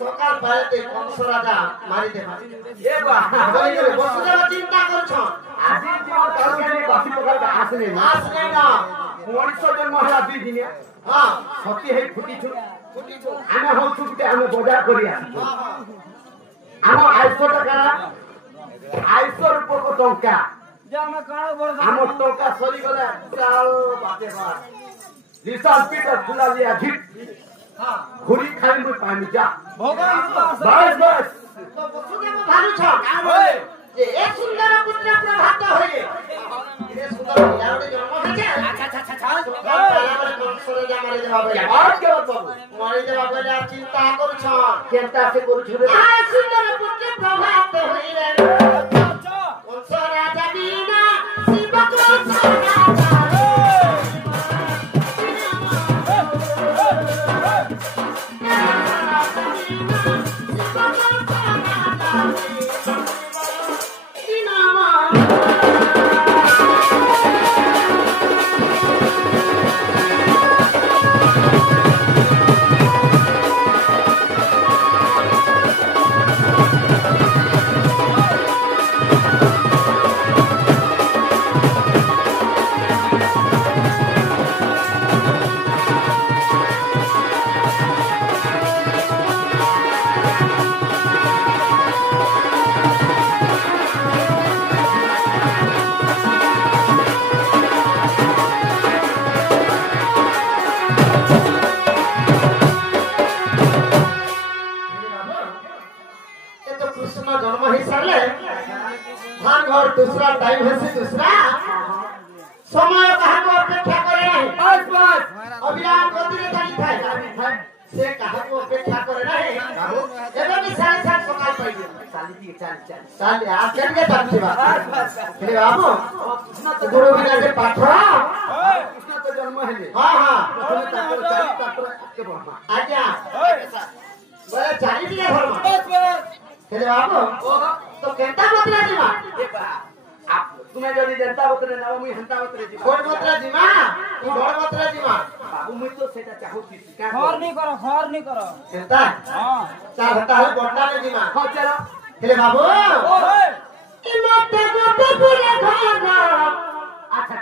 সকাল পারেতে কংস রাজা মারি দেবা এ বাহ বসুদেব চিন্তা করছ আজি জীবন কালকে বাসি প্রকার আসনে না মଣିষ জন্ম হলা দুই দিনে হ্যাঁ সতী হেই ফুটিছু আমি হউছু যে আমি বজার করি আসি আমার 800 টাকা 800 রূপক টঙ্কা যে আমি কাণ বড় আমার টঙ্কা সরি গলে চাল বাতে বার লিসাল পিটার ফুলা লিয়া ঝিট ঘুরি খাই মই পানি যা ভগবান বাস বাস তো বসুদেব ভালুছ ওই যে এক সুন্দর পুত্র প্রভাত হয়ে এ সুন্দর পিলারে জন্ম হয়েছে আচ্ছা তাহলে কংসরে যা মারি দেবা বলে আর কে বাবু মারি দেবা বলে আর চিন্তা করছ কেনটা সে করছ রে আ সুন্দর পুত্র প্রভাত হইলে কংস রাজা বিনা শিব কংস রাজা जन्म ही सरले धान घर दूसरा टाइम है से दूसरा समय कहा को अपेक्षा करे नहीं बस बस अभियान गति रे चली थाए से कहा को अपेक्षा करे नहीं एबे भी 7:30 सकाल पाई चाली दी चाली आ केन के ताप सेवा बस बस हे बाबू गुरु बिना के पाठरा कृष्ण तो जन्म है हां प्रथम तापर चाली तापर के बहा आज्ञा बड़े चाली दी घर में बस बस हेले बाबू तो केंता बतरा जीमा आप तुम्हें जदी जनता बतरे ना मुई हंता बतरे जीमा छोड़ बतरा जीमा तू बड़ बतरा जीमा बाबू मुई तो सेटा चाहू छी खर नहीं करो केंता हां चार हटा है बड़ना ले जीमा हां चलो हेले बाबू ओए ई मोटे गोटे पूरे घर अच्छा